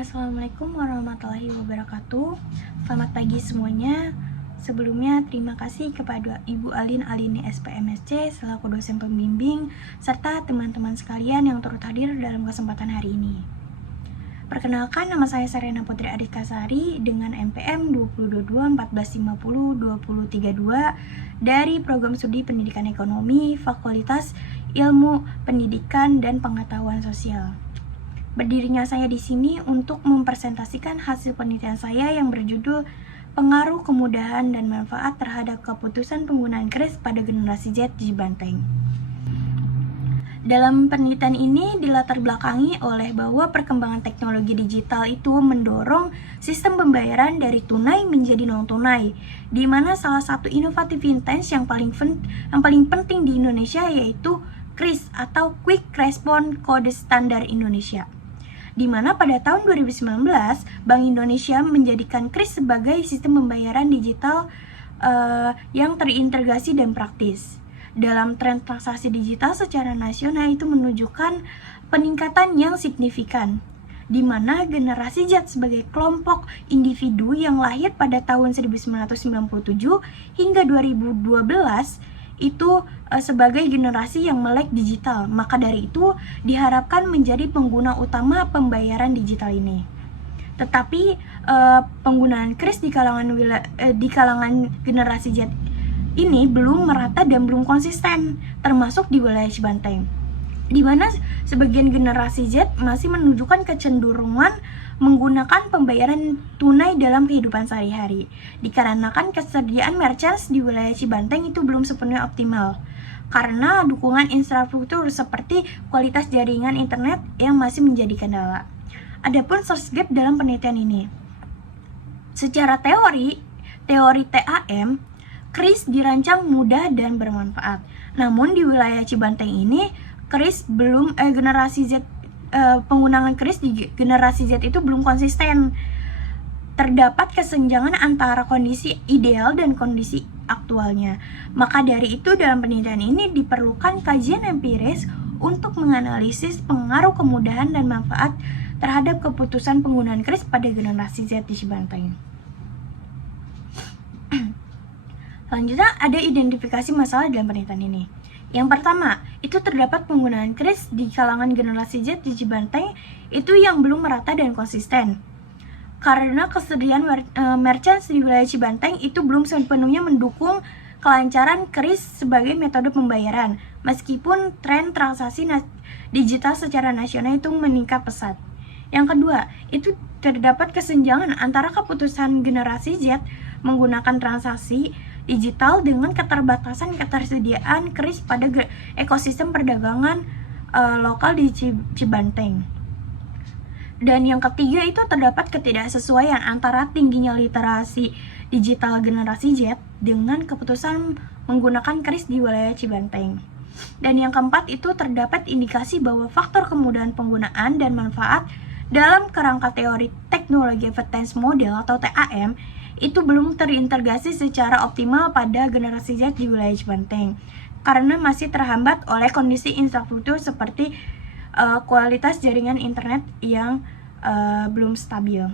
Assalamualaikum warahmatullahi wabarakatuh. Selamat pagi semuanya. Sebelumnya terima kasih kepada Ibu Alin Alini SPMSC selaku dosen pembimbing serta teman-teman sekalian yang turut hadir dalam kesempatan hari ini. Perkenalkan, nama saya Serena Putri Adikasari dengan NPM 2022-1450-2032 dari Program Studi Pendidikan Ekonomi Fakultas Ilmu Pendidikan dan Pengetahuan Sosial. Berdirinya saya di sini untuk mempresentasikan hasil penelitian saya yang berjudul Pengaruh Kemudahan dan Manfaat Terhadap Keputusan Penggunaan Kris pada Generasi Z di Banteng. Dalam penelitian ini dilatar belakangi oleh bahwa perkembangan teknologi digital itu mendorong sistem pembayaran dari tunai menjadi non-tunai, di mana salah satu inovatif fintech yang paling penting di Indonesia yaitu KRIS atau Quick Response Kode Standar Indonesia, di mana pada tahun 2019 Bank Indonesia menjadikan KRIS sebagai sistem pembayaran digital yang terintegrasi dan praktis. Dalam tren transaksi digital secara nasional itu menunjukkan peningkatan yang signifikan, di mana generasi Z sebagai kelompok individu yang lahir pada tahun 1997 hingga 2012 itu sebagai generasi yang melek digital. Maka dari itu diharapkan menjadi pengguna utama pembayaran digital ini. Tetapi penggunaan KRIS di kalangan generasi Z ini belum merata dan belum konsisten, termasuk di wilayah Cibanteng, di mana sebagian generasi Z masih menunjukkan kecenderungan menggunakan pembayaran tunai dalam kehidupan sehari-hari, dikarenakan kesediaan merchants di wilayah Cibanteng itu belum sepenuhnya optimal karena dukungan infrastruktur seperti kualitas jaringan internet yang masih menjadi kendala. Adapun source gap dalam penelitian ini, secara teori TAM, KRIS dirancang mudah dan bermanfaat. Namun di wilayah Cibanteng ini KRIS belum generasi Z penggunaan KRIS di generasi Z itu belum konsisten. Terdapat kesenjangan antara kondisi ideal dan kondisi aktualnya. Maka dari itu dalam penelitian ini diperlukan kajian empiris untuk menganalisis pengaruh kemudahan dan manfaat terhadap keputusan penggunaan KRIS pada generasi Z di Cibanteng. Selanjutnya ada identifikasi masalah dalam penelitian ini. Yang pertama, itu terdapat penggunaan KRIS di kalangan generasi Z di Cibanteng itu yang belum merata dan konsisten. Karena kesediaan merchants di wilayah Cibanteng itu belum sepenuhnya mendukung kelancaran KRIS sebagai metode pembayaran, meskipun tren transaksi digital secara nasional itu meningkat pesat. Yang kedua, itu terdapat kesenjangan antara keputusan generasi Z menggunakan transaksi digital dengan keterbatasan ketersediaan KRIS pada ekosistem perdagangan lokal di Cibanteng. Dan yang ketiga itu terdapat ketidaksesuaian antara tingginya literasi digital generasi Z dengan keputusan menggunakan KRIS di wilayah Cibanteng. Dan yang keempat itu terdapat indikasi bahwa faktor kemudahan penggunaan dan manfaat dalam kerangka teori teknologi advanced model atau TAM itu belum terintegrasi secara optimal pada generasi Z di wilayah Cibanteng karena masih terhambat oleh kondisi infrastruktur seperti kualitas jaringan internet yang belum stabil.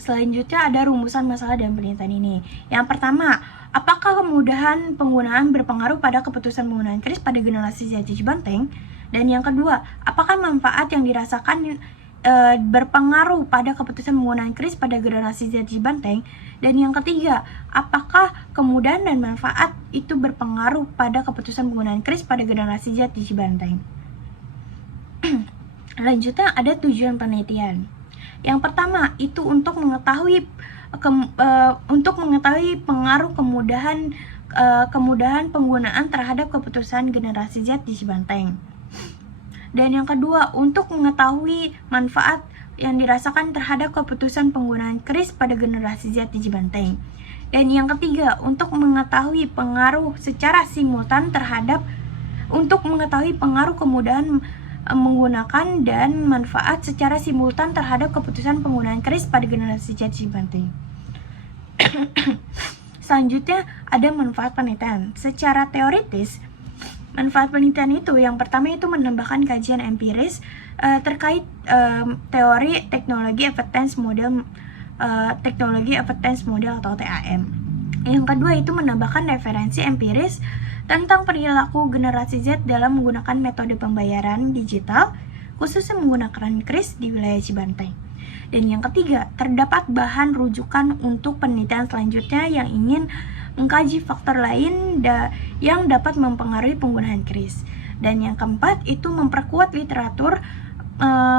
Selanjutnya ada rumusan masalah dalam penelitian ini. Yang pertama, apakah kemudahan penggunaan berpengaruh pada keputusan penggunaan KRIS pada generasi Z di Cibanteng? Dan yang kedua, apakah manfaat yang dirasakan berpengaruh pada keputusan penggunaan KRIS pada generasi Z di Banteng? Dan yang ketiga, apakah kemudahan dan manfaat itu berpengaruh pada keputusan penggunaan KRIS pada generasi Z di Banteng? Lanjutnya ada tujuan penelitian. Yang pertama itu untuk mengetahui pengaruh kemudahan penggunaan terhadap keputusan generasi Z di Banteng. Dan yang kedua, untuk mengetahui manfaat yang dirasakan terhadap keputusan penggunaan KRIS pada generasi Z di Cibanteng. Dan yang ketiga, untuk mengetahui pengaruh secara simultan untuk mengetahui pengaruh kemudahan menggunakan dan manfaat secara simultan terhadap keputusan penggunaan KRIS pada generasi Z di Cibanteng. Selanjutnya ada manfaat penelitian. Secara teoritis, Manfaat penelitian itu yang pertama itu menambahkan kajian empiris terkait teori teknologi advanced model atau TAM. Yang kedua itu menambahkan referensi empiris tentang perilaku generasi Z dalam menggunakan metode pembayaran digital, khususnya menggunakan kris di wilayah Cibanteng. Dan yang ketiga, terdapat bahan rujukan untuk penelitian selanjutnya yang ingin mengkaji faktor lain yang dapat mempengaruhi penggunaan kris. Dan yang keempat itu memperkuat literatur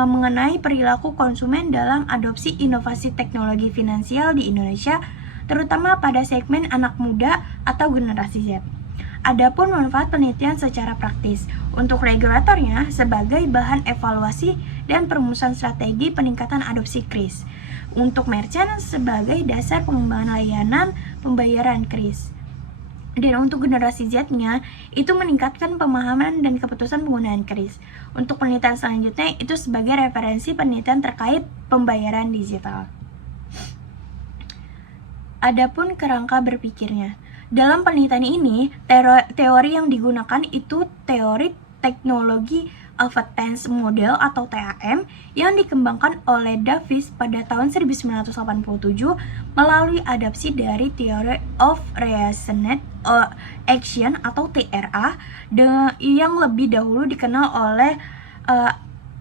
mengenai perilaku konsumen dalam adopsi inovasi teknologi finansial di Indonesia, terutama pada segmen anak muda atau generasi Z. Adapun manfaat penelitian secara praktis untuk regulatornya sebagai bahan evaluasi dan perumusan strategi peningkatan adopsi kris. Untuk merchant sebagai dasar pengembangan layanan pembayaran kris. Dan untuk generasi Z-nya itu meningkatkan pemahaman dan keputusan penggunaan kris. Untuk penelitian selanjutnya itu sebagai referensi penelitian terkait pembayaran digital. Adapun kerangka berpikirnya. Dalam penelitian ini, teori yang digunakan itu teori teknologi advanced model atau TAM yang dikembangkan oleh Davis pada tahun 1987 melalui adaptasi dari Theory of Reasoned Action atau TRA yang lebih dahulu dikenal oleh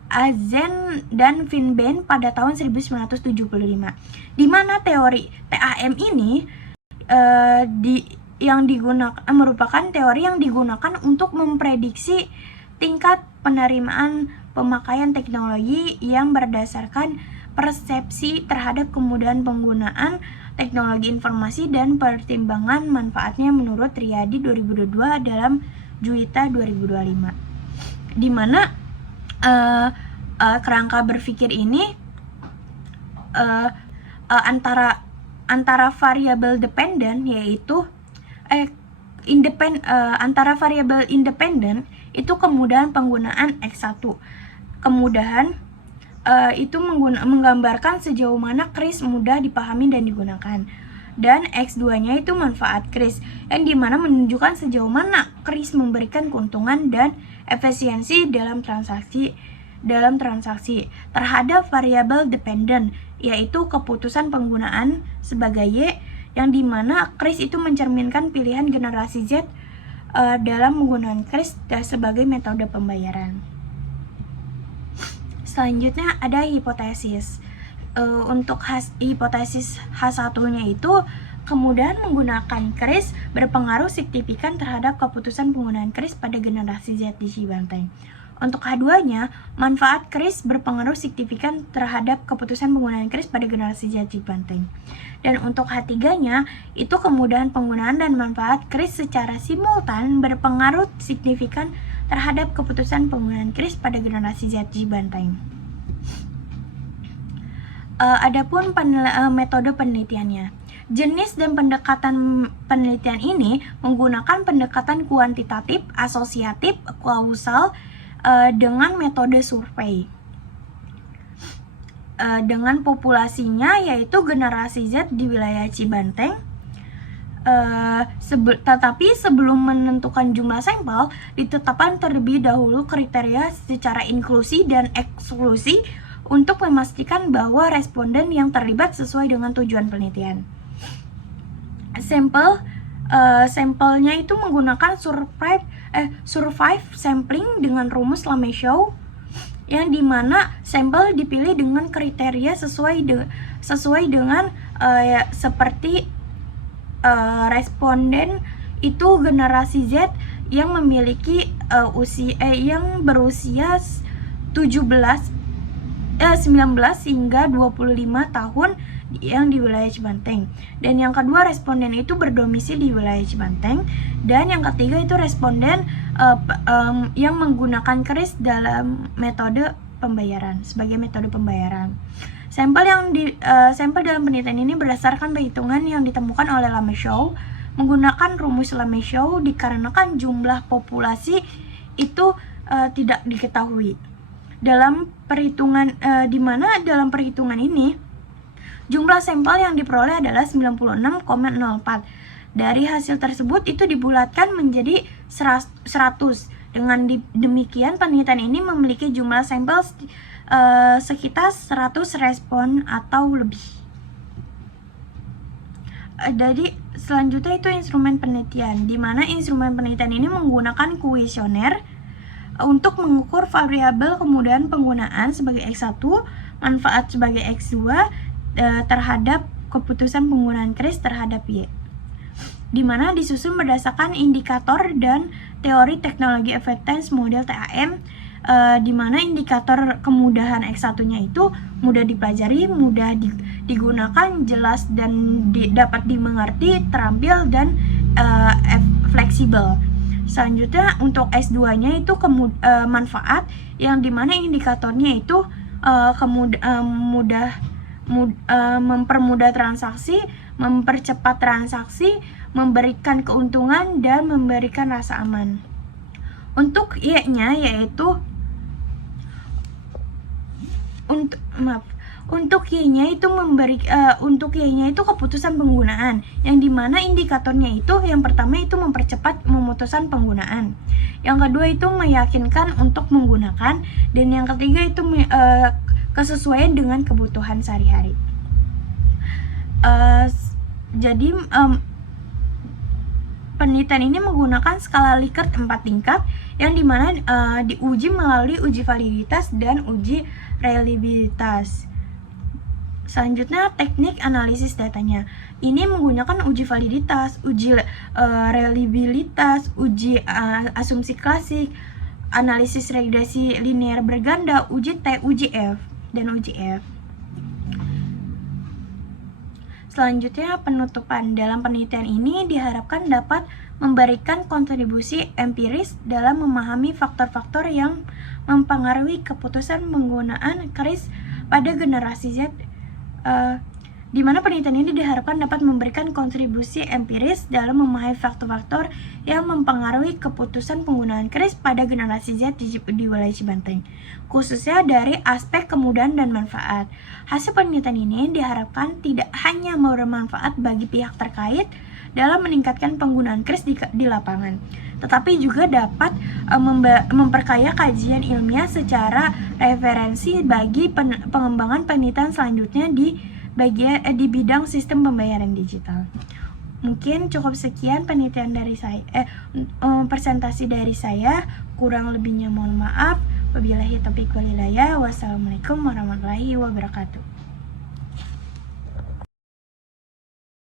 Azen dan Finben pada tahun 1975, di mana teori TAM ini merupakan teori yang digunakan untuk memprediksi tingkat penerimaan pemakaian teknologi yang berdasarkan persepsi terhadap kemudahan penggunaan teknologi informasi dan pertimbangan manfaatnya menurut Riyadi 2022 dalam Juwita 2025, di mana kerangka berpikir ini antara variabel dependen yaitu antara variabel independen itu kemudahan penggunaan X1. Kemudahan itu menggambarkan sejauh mana kris mudah dipahami dan digunakan. Dan X2-nya itu manfaat kris, yang dimana menunjukkan sejauh mana kris memberikan keuntungan dan efisiensi dalam transaksi terhadap variabel dependen, yaitu keputusan penggunaan sebagai Y, yang dimana kris itu mencerminkan pilihan generasi Z dalam menggunakan kris sebagai metode pembayaran. Selanjutnya ada hipotesis. Untuk hipotesis H1-nya itu kemudahan menggunakan kris berpengaruh signifikan terhadap keputusan penggunaan kris pada generasi Z di Cibanteng. Untuk H2-nya, manfaat kris berpengaruh signifikan terhadap keputusan penggunaan kris pada generasi Z di Cibanteng. Dan untuk H3-nya, itu kemudahan penggunaan dan manfaat kris secara simultan berpengaruh signifikan terhadap keputusan penggunaan kris pada generasi Z di Cibanteng. Adapun metode penelitiannya. Jenis dan pendekatan penelitian ini menggunakan pendekatan kuantitatif, asosiatif, kausal, dengan metode survei. Dengan populasinya yaitu generasi Z di wilayah Cibanteng. Tetapi sebelum menentukan jumlah sampel, ditetapkan terlebih dahulu kriteria secara inklusi dan eksklusi untuk memastikan bahwa responden yang terlibat sesuai dengan tujuan penelitian. Sampelnya itu menggunakan survive sampling dengan rumus Lameshow, yang dimana sampel dipilih dengan kriteria sesuai dengan seperti responden itu generasi Z yang memiliki yang berusia 19 hingga 25 tahun yang di wilayah Cibanteng. Dan yang kedua, responden itu berdomisili di wilayah Cibanteng. Dan yang ketiga itu responden yang menggunakan kris dalam metode pembayaran sebagai metode pembayaran. Sampel dalam penelitian ini berdasarkan perhitungan yang ditemukan oleh Lameshow menggunakan rumus Lameshow dikarenakan jumlah populasi itu tidak diketahui. Dalam perhitungan di mana dalam perhitungan ini jumlah sampel yang diperoleh adalah 96,04. Dari hasil tersebut itu dibulatkan menjadi 100. Dengan demikian penelitian ini memiliki jumlah sampel sekitar 100 respon atau lebih. Jadi selanjutnya itu instrumen penelitian, di mana instrumen penelitian ini menggunakan kuesioner untuk mengukur variabel kemudahan penggunaan sebagai X1, manfaat sebagai X2 terhadap keputusan penggunaan kris terhadap Y, di mana disusun berdasarkan indikator dan teori teknologi acceptance model TAM, di mana indikator kemudahan X1-nya itu mudah dipelajari, mudah digunakan, jelas dan dapat dimengerti, terampil dan fleksibel. Selanjutnya untuk S2-nya itu manfaat, yang dimana indikatornya itu mempermudah transaksi, mempercepat transaksi, memberikan keuntungan, dan memberikan rasa aman. Untuk Y-nya yaitu untuk Y-nya itu keputusan penggunaan, yang dimana indikatornya itu yang pertama itu mempercepat pemutusan penggunaan, yang kedua itu meyakinkan untuk menggunakan, dan yang ketiga itu kesesuaian dengan kebutuhan sehari-hari. Jadi penelitian ini menggunakan skala Likert 4 tingkat, yang dimana diuji melalui uji validitas dan uji reliabilitas. Selanjutnya teknik analisis datanya. Ini menggunakan uji validitas, uji reliabilitas, uji asumsi klasik, analisis regresi linear berganda, uji T, uji F, dan uji F. Selanjutnya penutupan. Dalam penelitian ini diharapkan dapat memberikan kontribusi empiris dalam memahami faktor-faktor yang mempengaruhi keputusan penggunaan kris pada generasi Z, di mana penelitian ini diharapkan dapat memberikan kontribusi empiris dalam memahami faktor-faktor yang mempengaruhi keputusan penggunaan kris pada generasi Z di wilayah Cibanteng, khususnya dari aspek kemudahan dan manfaat. Hasil penelitian ini diharapkan tidak hanya bermanfaat bagi pihak terkait dalam meningkatkan penggunaan kris di lapangan, tetapi juga dapat memperkaya kajian ilmiah secara referensi bagi pengembangan penelitian selanjutnya di bidang sistem pembayaran digital. Mungkin cukup sekian penelitian dari saya, presentasi dari saya. Kurang lebihnya mohon maaf. Wabillahi taufiq wal hidayah. Wassalamualaikum warahmatullahi wabarakatuh.